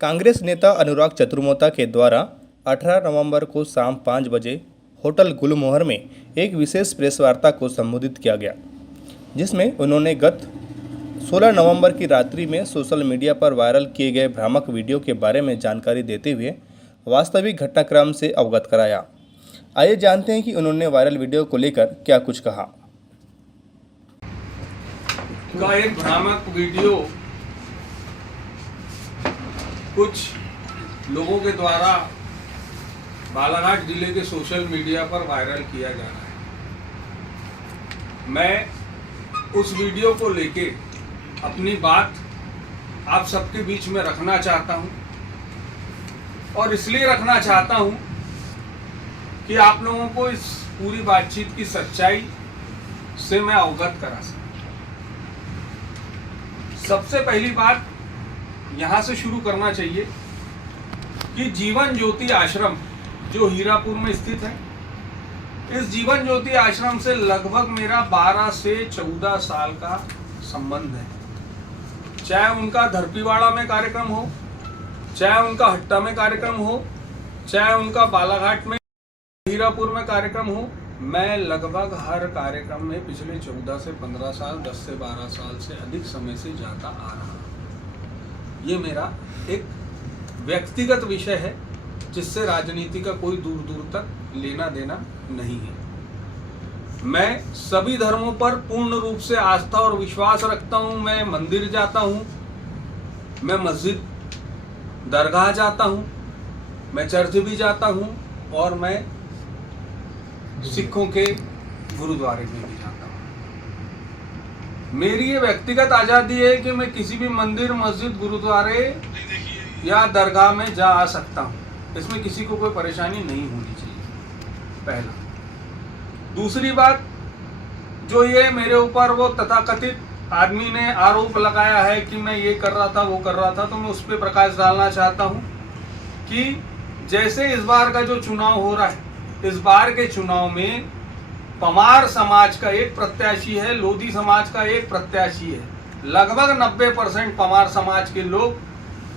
कांग्रेस नेता अनुराग चतुर्वेदी के द्वारा 18 नवंबर को शाम 5 बजे होटल गुलमोहर में एक विशेष प्रेस वार्ता को संबोधित किया गया, जिसमें उन्होंने गत 16 नवंबर की रात्रि में सोशल मीडिया पर वायरल किए गए भ्रामक वीडियो के बारे में जानकारी देते हुए वास्तविक घटनाक्रम से अवगत कराया। आइए जानते हैं कि उन्होंने वायरल वीडियो को लेकर क्या कुछ कहा। का एक भ्रामक वीडियो कुछ लोगों के द्वारा बालाघाट जिले के सोशल मीडिया पर वायरल किया जा रहा है। मैं उस वीडियो को लेके अपनी बात आप सबके बीच में रखना चाहता हूं, और इसलिए रखना चाहता हूं कि आप लोगों को इस पूरी बातचीत की सच्चाई से मैं अवगत करा सकूं। सबसे पहली बात यहाँ से शुरू करना चाहिए कि जीवन ज्योति आश्रम जो हीरापुर में स्थित है, इस जीवन ज्योति आश्रम से लगभग मेरा 12 से 14 साल का संबंध है। चाहे उनका धरपीवाड़ा में कार्यक्रम हो, चाहे उनका हट्टा में कार्यक्रम हो, चाहे उनका बालाघाट में हीरापुर में कार्यक्रम हो, मैं लगभग हर कार्यक्रम में पिछले 14 से 15 साल, 10 से 12 साल से अधिक समय से जाता आ रहा हूं। ये मेरा एक व्यक्तिगत विषय है जिससे राजनीति का कोई दूर दूर तक लेना देना नहीं है। मैं सभी धर्मों पर पूर्ण रूप से आस्था और विश्वास रखता हूं। मैं मंदिर जाता हूं, मैं मस्जिद दरगाह जाता हूं, मैं चर्च भी जाता हूं, और मैं सिखों के गुरुद्वारे में भी जाता हूं। मेरी ये व्यक्तिगत आजादी है कि मैं किसी भी मंदिर, मस्जिद, गुरुद्वारे या दरगाह में जा आ सकता हूं। इसमें किसी को कोई परेशानी नहीं होनी चाहिए, पहला। दूसरी बात, जो ये मेरे ऊपर वो तथाकथित आदमी ने आरोप लगाया है कि मैं ये कर रहा था, वो कर रहा था, तो मैं उस पर प्रकाश डालना चाहता हूं कि जैसे इस बार का जो चुनाव हो रहा है, इस बार के चुनाव में पमार समाज का एक प्रत्याशी है, लोधी समाज का एक प्रत्याशी है। लगभग 90% पमार समाज के लोग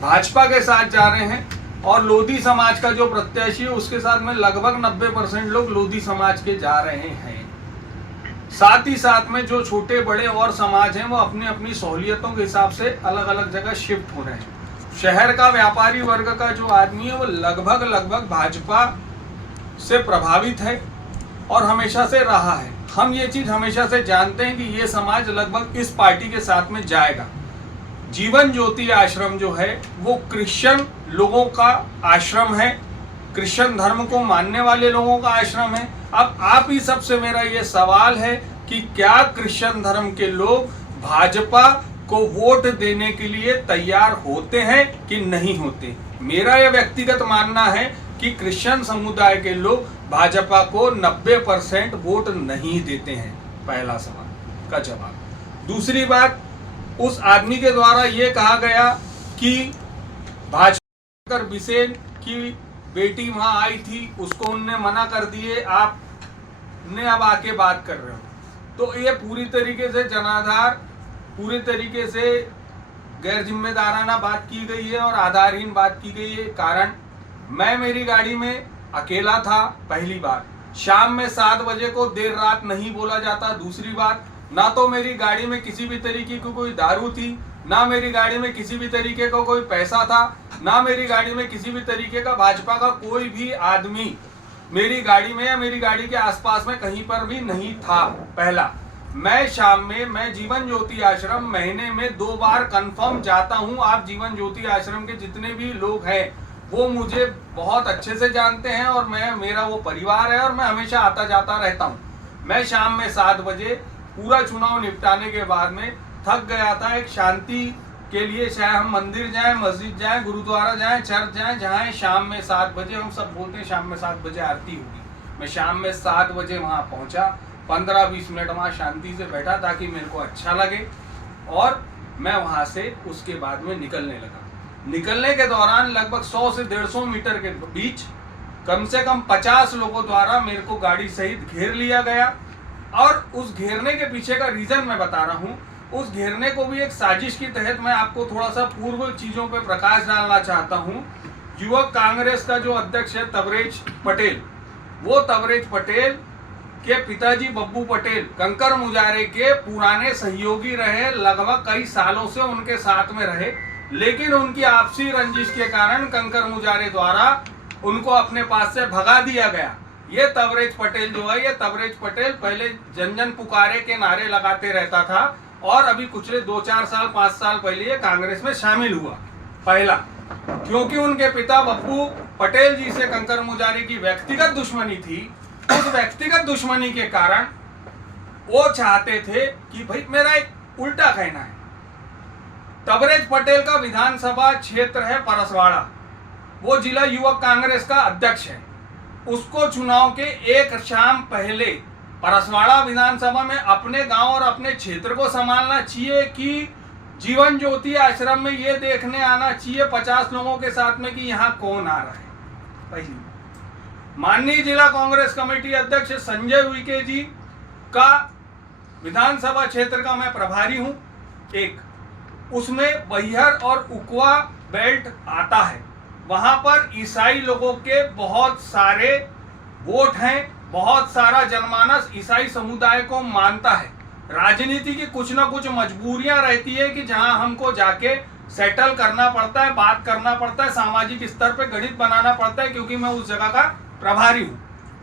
भाजपा के साथ जा रहे हैं, और लोधी समाज का जो प्रत्याशी है उसके साथ में लगभग 90% लोग लोधी समाज के जा रहे हैं। साथ ही साथ में जो छोटे बड़े और समाज हैं वो अपनी अपनी सहूलियतों के हिसाब से अलग अलग जगह शिफ्ट हो रहे हैं। शहर का व्यापारी वर्ग का जो आदमी है वो लगभग भाजपा से प्रभावित है और हमेशा से रहा है। हम ये चीज हमेशा से जानते हैं कि ये समाज लगभग इस पार्टी के साथ में जाएगा। जीवन ज्योति आश्रम जो है वो क्रिश्चियन लोगों का आश्रम है, क्रिश्चियन धर्म को मानने वाले लोगों का आश्रम है। अब आप ही सबसे मेरा ये सवाल है कि क्या क्रिश्चियन धर्म के लोग भाजपा को वोट देने के लिए तैयार होते हैं कि नहीं होते? मेरा यह व्यक्तिगत मानना है कि क्रिश्चियन समुदाय के लोग भाजपा को 90% वोट नहीं देते हैं। पहला सवाल का जवाब। दूसरी बात, उस आदमी के द्वारा यह कहा गया कि भाजपा बिसेन की बेटी वहां आई थी, उसको उनने मना कर दिए, आपने अब आके बात कर रहे हो, तो ये पूरी तरीके से जनाधार, पूरी तरीके से गैर जिम्मेदाराना बात की गई है और आधारहीन बात की गई है। कारण, मैं मेरी गाड़ी में अकेला था, पहली बात। शाम में 7 बजे को देर रात नहीं बोला जाता। दूसरी बात, ना तो मेरी गाड़ी में किसी भी तरीके की कोई दारू थी, ना मेरी गाड़ी में किसी भी तरीके का कोई पैसा था, ना मेरी गाड़ी में किसी भी तरीके का भाजपा का कोई भी आदमी मेरी गाड़ी में या मेरी गाड़ी के आसपास में कहीं पर भी नहीं था। पहला, मैं शाम में, मैं जीवन ज्योति आश्रम महीने में 2 बार कंफर्म जाता हूं। आप जीवन ज्योति आश्रम के जितने भी लोग हैं वो मुझे बहुत अच्छे से जानते हैं, और मेरा वो परिवार है, और मैं हमेशा आता जाता रहता हूं। मैं शाम में 7 बजे पूरा चुनाव निपटाने के बाद में थक गया था। एक शांति के लिए, चाहे हम मंदिर जाएं, मस्जिद जाएं, गुरुद्वारा जाएं, चर्च जाएं, जहां शाम में 7 बजे, हम सब बोलते हैं शाम में 7 बजे आरती होगी। मैं शाम में 7 बजे वहां पहुंचा, 15-20 मिनट वहां शांति से बैठा ताकि मेरे को अच्छा लगे, और मैं वहां से उसके बाद में निकलने लगा। निकलने के दौरान लगभग 100 से 150 मीटर के बीच कम से कम 50 लोगों द्वारा मेरे को गाड़ी सहित घेर लिया गया। और उस घेरने के पीछे का रीजन मैं बता रहा हूं उस घेरने को भी एक साजिश के तहत मैं आपको थोड़ा सा पूर्व चीजों पे प्रकाश डालना चाहता हूं। युवक कांग्रेस का जो अध्यक्ष है तबरेज पटेल, वो तबरेज पटेल के पिताजी बब्बू पटेल कंकर मुजारे के पुराने सहयोगी रहे, लगभग कई सालों से उनके साथ में रहे, लेकिन उनकी आपसी रंजिश के कारण कंकर मुजारे द्वारा उनको अपने पास से भगा दिया गया। ये तबरेज पटेल जो है, ये तबरेज पटेल पहले जन जन पुकारे के नारे लगाते रहता था और अभी पिछले 2-4 साल 5 साल पहले ये कांग्रेस में शामिल हुआ। पहला, क्योंकि उनके पिता बब्बू पटेल जी से कंकर मुजारे की व्यक्तिगत दुश्मनी थी। उस व्यक्तिगत दुश्मनी के कारण वो चाहते थे कि भाई, मेरा एक उल्टा कहना है, तबरेज पटेल का विधानसभा क्षेत्र है परसवाड़ा, वो जिला युवक कांग्रेस का अध्यक्ष है। उसको चुनाव के एक शाम पहले परसवाड़ा विधानसभा में अपने गांव और अपने क्षेत्र को संभालना चाहिए कि जीवन ज्योति आश्रम में ये देखने आना चाहिए 50 लोगों के साथ में कि यहाँ कौन आ रहा है। पहली, माननीय जिला कांग्रेस कमेटी अध्यक्ष संजय उइके जी का विधानसभा क्षेत्र का मैं प्रभारी हूं। एक, उसमें बैहर और उकवा बेल्ट आता है, वहां पर ईसाई लोगों के बहुत सारे वोट हैं, बहुत सारा जनमानस ईसाई समुदाय को मानता है। राजनीति की कुछ ना कुछ मजबूरियां रहती है कि जहां हमको जाके सेटल करना पड़ता है, बात करना पड़ता है, सामाजिक स्तर पे गणित बनाना पड़ता है, क्योंकि मैं उस जगह का प्रभारी हूं।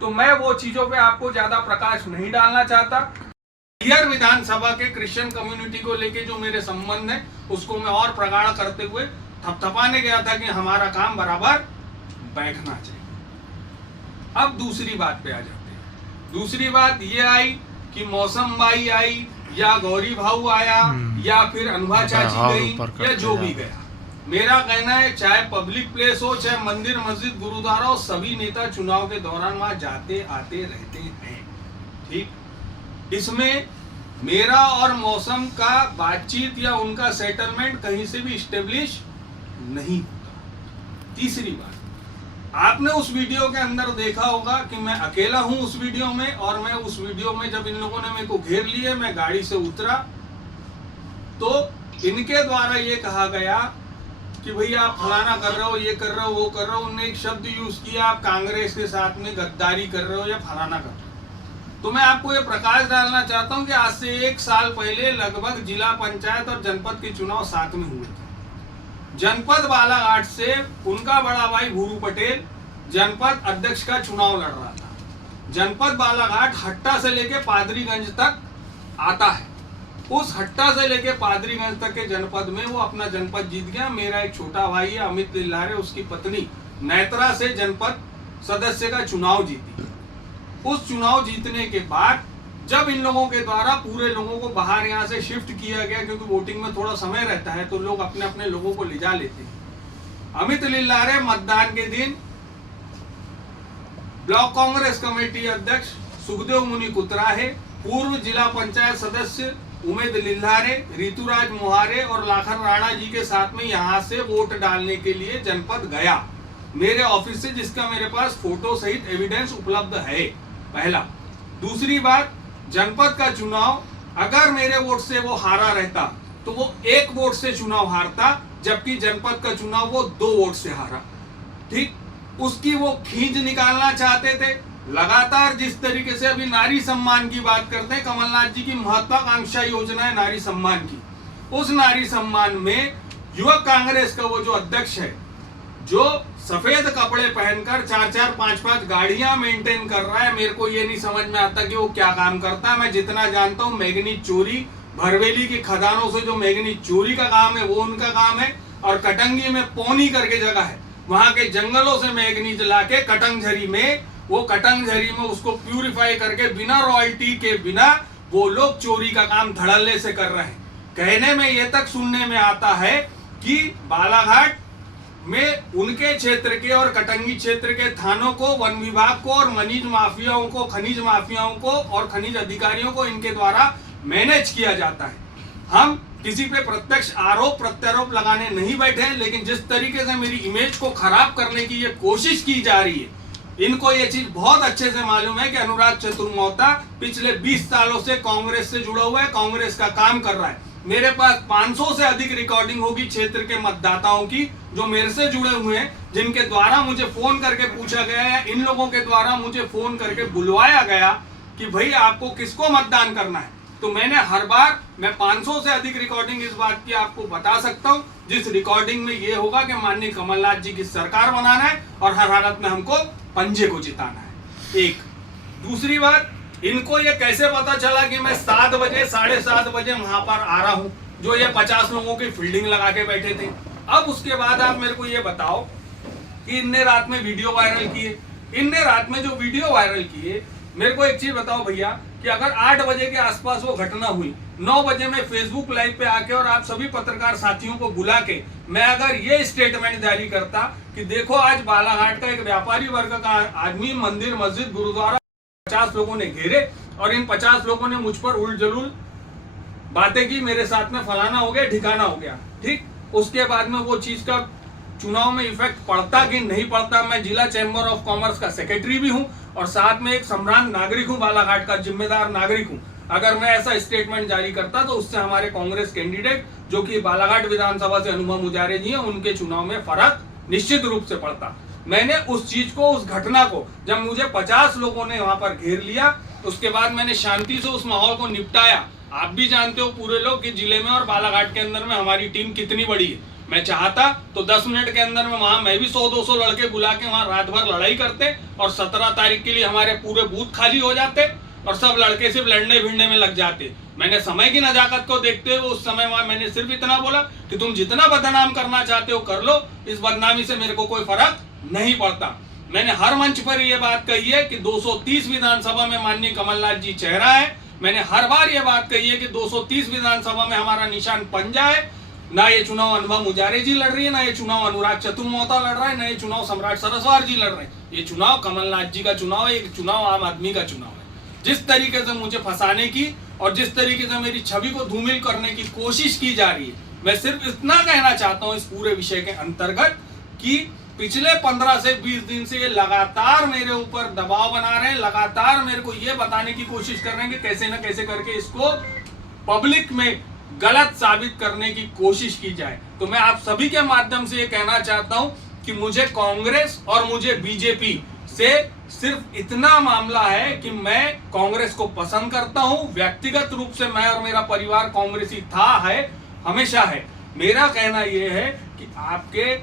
तो मैं वो चीजों पे आपको ज्यादा प्रकाश नहीं डालना चाहता। बैहर विधानसभा के क्रिश्चियन कम्युनिटी को लेके जो मेरे संबंध है उसको मैं और प्रगाढ़ करते हुए थपथपाने गया था कि हमारा काम बराबर बैठना चाहिए। अब दूसरी बात पे आ जाते हैं। दूसरी बात ये आई कि मौसम बाई आई या गौरी भाऊ आया या फिर अनुभा चाची गई या जो भी गया, मेरा कहना है चाहे पब्लिक प्लेस हो, चाहे मंदिर मस्जिद गुरुद्वारा हो, सभी नेता चुनाव के दौरान वहां जाते आते रहते हैं। ठीक, इसमें मेरा और मौसम का बातचीत या उनका सेटलमेंट कहीं से भी स्टेब्लिश नहीं होता। तीसरी बात, आपने उस वीडियो के अंदर देखा होगा कि मैं अकेला हूं उस वीडियो में, और मैं उस वीडियो में जब इन लोगों ने मेरे को घेर लिए, मैं गाड़ी से उतरा तो इनके द्वारा ये कहा गया कि भैया आप फलाना कर रहे हो, ये कर रहे हो, वो कर रहे हो। उन्होंने एक शब्द यूज किया, आप कांग्रेस के साथ में गद्दारी कर रहे हो या फलाना कर रहे हो। तो मैं आपको ये प्रकाश डालना चाहता हूं कि आज से 1 साल पहले लगभग जिला पंचायत और जनपद के चुनाव साथ में हुए थे। जनपद बालाघाट से उनका बड़ा भाई भूरू पटेल जनपद अध्यक्ष का चुनाव लड़ रहा था। जनपद बालाघाट हट्टा से लेके पादरीगंज तक आता है। उस हट्टा से लेके पादरीगंज तक के जनपद में वो अपना जनपद जीत गया। मेरा एक छोटा भाई है अमित लिल्लारे, उसकी पत्नी नेत्रा से जनपद सदस्य का चुनाव जीती। उस चुनाव जीतने के बाद जब इन लोगों के द्वारा पूरे लोगों को बाहर यहाँ से शिफ्ट किया गया, क्योंकि वोटिंग में थोड़ा समय रहता है तो लोग अपने अपने लोगों को ले जा लेते हैं। अमित लिल्लारे मतदान के दिन ब्लॉक कांग्रेस कमेटी अध्यक्ष सुखदेव मुनि कुतराहे, पूर्व जिला पंचायत सदस्य उमेद लिल्लारे, ऋतुराज मोहारे और लाखन राणा जी के साथ में यहाँ से वोट डालने के लिए जनपद गया मेरे ऑफिस से, जिसका मेरे पास फोटो सहित एविडेंस उपलब्ध है। पहला। दूसरी बात, जनपद का चुनाव अगर मेरे वोट से वो हारा रहता तो वो 1 वोट से चुनाव हारता, जबकि जनपद का चुनाव वो 2 वोट से हारा। ठीक, उसकी वो खींच निकालना चाहते थे। लगातार जिस तरीके से अभी नारी सम्मान की बात करते हैं, कमलनाथ जी की महत्वाकांक्षा योजना है नारी सम्मान की, उस नारी सम्मान में युवक कांग्रेस का वो जो अध्यक्ष है, जो सफेद कपड़े पहनकर 4-4, 5-5 गाड़ियां मेंटेन कर रहा है, मेरे को ये नहीं समझ में आता कि वो क्या काम करता है। मैं जितना जानता हूँ मैग्नीज चोरी, भरवेली की खदानों से जो मैग्नीज चोरी का काम है वो उनका काम है, और कटंगी में पौनी करके जगह है, वहां के जंगलों से मैग्नीज लाके कटंगझरी में, वो कटंगझरी में उसको प्यूरिफाई करके बिना रॉयल्टी के बिना वो लोग चोरी का काम धड़ल्ले से कर रहे हैं। कहने में ये तक सुनने में आता है कि बालाघाट में उनके क्षेत्र के और कटंगी क्षेत्र के थानों को, वन विभाग को और खनिज माफियाओं को और खनिज अधिकारियों को इनके द्वारा मैनेज किया जाता है। हम किसी पे प्रत्यक्ष आरोप प्रत्यारोप लगाने नहीं बैठे हैं, लेकिन जिस तरीके से मेरी इमेज को खराब करने की ये कोशिश की जा रही है, इनको ये चीज बहुत अच्छे से मालूम है कि अनुराग चतुर्मोता पिछले 20 सालों से कांग्रेस से जुड़ा हुआ है, कांग्रेस का काम कर रहा है। मेरे पास 500 से अधिक रिकॉर्डिंग होगी क्षेत्र के मतदाताओं की जो मेरे से जुड़े हुए हैं, जिनके द्वारा मुझे फोन करके पूछा गया है, इन लोगों के द्वारा मुझे फोन करके बुलवाया गया कि भाई आपको किसको मतदान करना है। तो मैंने हर बार मैं 500 से अधिक रिकॉर्डिंग इस बात की आपको बता सकता हूं, जिस रिकॉर्डिंग में ये होगा कि माननीय कमलनाथ जी की सरकार बनाना है और हर हालत में हमको पंजे को जिताना है। एक दूसरी बात, इनको ये कैसे पता चला कि मैं 7 बजे 7:30 बजे वहां पर आ रहा हूं, जो ये 50 लोगों की फील्डिंग लगा के बैठे थे। अब उसके बाद आप मेरे को ये बताओ कि इनने रात में वीडियो वायरल किए, इनने रात में जो वीडियो वायरल किए, मेरे को एक चीज बताओ भैया कि अगर 8 बजे के आसपास वो घटना हुई, 9 बजे मैं फेसबुक लाइव पे आके और आप सभी पत्रकार साथियों को बुला के मैं अगर ये स्टेटमेंट जारी करता कि देखो आज बालाघाट का एक व्यापारी वर्ग का आदमी मंदिर मस्जिद गुरुद्वारा 50 लोगों ने घेरे और इन 50 लोगों ने मुझ पर उल जलूल बातें की, मेरे साथ में फलाना हो गया ठिकाना हो गया, ठीक। उसके बाद में वो चीज का चुनाव में इफेक्ट पड़ता कि नहीं पड़ता, मैं जिला चैम्बर ऑफ कॉमर्स का सेक्रेटरी भी हूं और साथ में एक सम्राट नागरिक हूं, बालाघाट का जिम्मेदार नागरिक हूं। अगर मैं ऐसा स्टेटमेंट जारी करता तो उससे हमारे कांग्रेस कैंडिडेट जो कि बालाघाट विधानसभा से अनुभव मुजारे जी हैं, उनके चुनाव में फर्क निश्चित रूप से पड़ता। मैंने उस चीज को, उस घटना को, जब मुझे 50 लोगों ने वहां पर घेर लिया, उसके बाद मैंने शांति से उस माहौल को निपटाया। आप भी जानते हो पूरे लोग कि जिले में और बालाघाट के अंदर में हमारी टीम कितनी बड़ी है। मैं चाहता तो 10 मिनट के अंदर में वहां मैं भी 100-200 लड़के बुला के वहां रात भर लड़ाई करते और 17 तारीख के लिए हमारे पूरे बूथ खाली हो जाते और सब लड़के सिर्फ लड़ने भिड़ने में लग जाते। मैंने समय की नजाकत को देखते हुए उस समय वहां मैंने सिर्फ इतना बोला कि तुम जितना बदनाम करना चाहते हो कर लो, इस बदनामी से मेरे को कोई फर्क नहीं पड़ता। मैंने हर मंच पर यह बात कही है कि 230 विधानसभा में माननीय कमलनाथ जी चेहरा है। मैंने हर बार यह बात कही है कि 230 विधानसभा में हमारा निशान पंजा है। ना ये चुनाव अनुभव मुजारे जी लड़ रही है, ना ये चुनाव अनुराग चतुर्मोहता लड़ रहा है, ना ये चुनाव सम्राट सरस्वार जी लड़ रहे हैं। ये चुनाव कमलनाथ जी का चुनाव है, एक चुनाव आम आदमी का चुनाव है। जिस तरीके से मुझे फंसाने की और जिस तरीके से मेरी छवि को धूमिल करने की कोशिश की जा रही है, मैं सिर्फ इतना कहना चाहता हूं इस पूरे विषय के अंतर्गत कि पिछले 15 से 20 दिन से ये लगातार मेरे ऊपर दबाव बना रहे हैं, लगातार मेरे को ये बताने की कोशिश कर रहे हैं कि कैसे न कैसे करके इसको पब्लिक में गलत साबित करने की कोशिश की जाए। तो मैं आप सभी के माध्यम से ये कहना चाहता हूं कि मुझे कांग्रेस और मुझे बीजेपी से सिर्फ इतना मामला है कि मैं कांग्रेस को पसंद करता हूं। व्यक्तिगत रूप से मैं और मेरा परिवार कांग्रेसी था, है, हमेशा है। मेरा कहना यह है कि आपके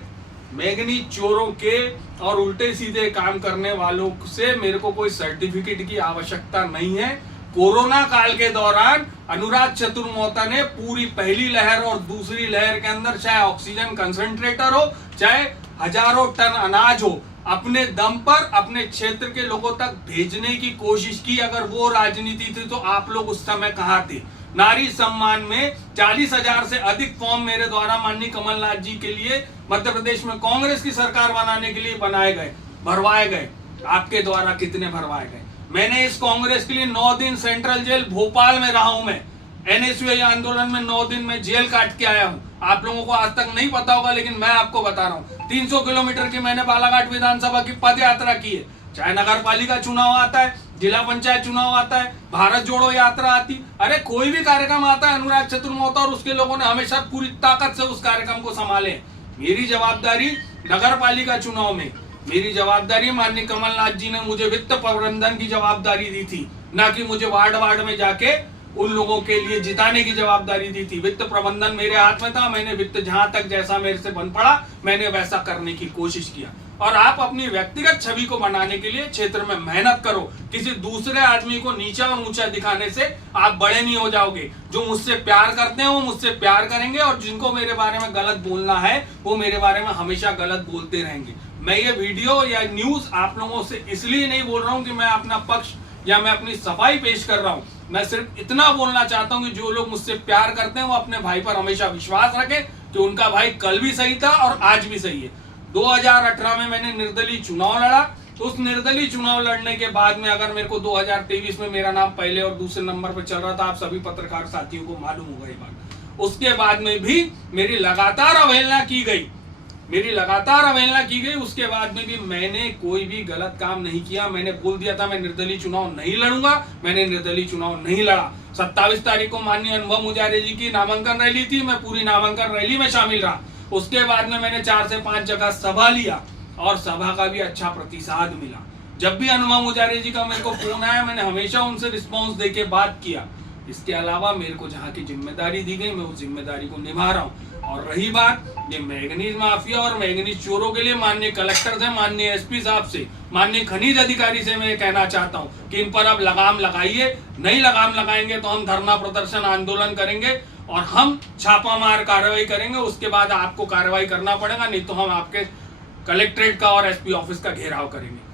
मैगनी चोरों के और उल्टे सीधे काम करने वालों से मेरे को कोई सर्टिफिकेट की आवश्यकता नहीं है। कोरोना काल के दौरान अनुराग चतुर्मोहता ने पूरी पहली लहर और दूसरी लहर के अंदर चाहे ऑक्सीजन कंसंट्रेटर हो, चाहे हजारों टन अनाज हो, अपने दम पर अपने क्षेत्र के लोगों तक भेजने की कोशिश की। अगर वो राजनीति थी तो आप लोग उस समय कहां थे? नारी सम्मान में 40,000 से अधिक फॉर्म मेरे द्वारा माननीय कमलनाथ जी के लिए मध्य प्रदेश में कांग्रेस की सरकार बनाने के लिए बनाए गए, भरवाए गए। आपके द्वारा कितने भरवाए गए? मैंने इस कांग्रेस के लिए 9 दिन सेंट्रल जेल भोपाल में रहा हूं। मैं एनएसयूआई आंदोलन में 9 दिन में जेल काट के आया हूं। आप लोगों को आज तक नहीं पता होगा, लेकिन मैं आपको बता रहा हूं। 300 किलोमीटर की मैंने बालाघाट विधानसभा की पद यात्रा की है। चाहे नगर पालिका चुनाव आता है, जिला पंचायत चुनाव आता है, भारत जोड़ो यात्रा आती, अरे कोई भी कार्यक्रम आता है, अनुराग चतुर्मोहता और उसके लोगों ने हमेशा पूरी ताकत से उस कार्यक्रम को संभाले। मेरी जवाबदारी नगर पालिका चुनाव में, मेरी जवाबदारी माननीय कमलनाथ जी ने मुझे वित्त प्रबंधन की जवाबदारी दी थी, ना कि मुझे वार्ड वार्ड में जाके उन लोगों के लिए जिताने की जवाबदारी दी थी। वित्त प्रबंधन मेरे हाथ में था। मैंने वित्त जहां तक जैसा मेरे से बन पड़ा मैंने वैसा करने की कोशिश किया। और आप अपनी व्यक्तिगत छवि को बनाने के लिए क्षेत्र में मेहनत करो। किसी दूसरे आदमी को नीचा और ऊंचा दिखाने से आप बड़े नहीं हो जाओगे। जो मुझसे प्यार करते हैं वो मुझसे प्यार करेंगे और जिनको मेरे बारे में गलत बोलना है वो मेरे बारे में हमेशा गलत बोलते रहेंगे। मैं ये वीडियो या न्यूज आप लोगों से इसलिए नहीं बोल रहा हूं कि मैं अपना पक्ष या मैं अपनी सफाई पेश कर रहा हूं। मैं सिर्फ इतना बोलना चाहता हूं कि जो लोग मुझसे प्यार करते हैं वो अपने भाई पर हमेशा विश्वास रखें कि उनका भाई कल भी सही था और आज भी सही है। 2018 में मैंने निर्दलीय चुनाव लड़ा। तो उस निर्दलीय चुनाव लड़ने के बाद में अगर मेरे को 2023 में मेरा नाम पहले और दूसरे नंबर पर चल रहा था, आप सभी पत्रकार साथियों को मालूम होगा ये बात। उसके बाद में भी मेरी लगातार अवहेलना की गई। मेरी लगातार अवहेलना की गई। उसके बाद में भी मैंने कोई भी गलत काम नहीं किया। मैंने बोल दिया था मैं निर्दलीय चुनाव नहीं लड़ूंगा, मैंने निर्दलीय चुनाव नहीं लड़ा। 27 तारीख को माननीय अनुभव मुजारे जी की नामांकन रैली थी, मैं पूरी नामांकन रैली में शामिल रहा। उसके बाद में मैंने 4 से 5 जगह सभा लिया और सभा का भी अच्छा प्रतिसाद मिला। जब भी अनुभव मुजारे जी का मेरे को फोन आया, मैंने हमेशा उनसे रिस्पॉन्स देके बात किया। इसके अलावा मेरे को जहाँ की जिम्मेदारी दी गई, मैं उस जिम्मेदारी को निभा रहा हूँ। और रही बात ये मैंगनीज माफिया और मैंगनीज चोरों के लिए, माननीय कलेक्टर से, माननीय एसपी साहब से, माननीय खनिज अधिकारी से मैं कहना चाहता हूँ कि इन पर अब लगाम लगाइए। नहीं लगाम लगाएंगे तो हम धरना प्रदर्शन आंदोलन करेंगे और हम छापामार कार्रवाई करेंगे। उसके बाद आपको कार्रवाई करना पड़ेगा, नहीं तो हम आपके कलेक्ट्रेट का और एसपी ऑफिस का घेराव करेंगे।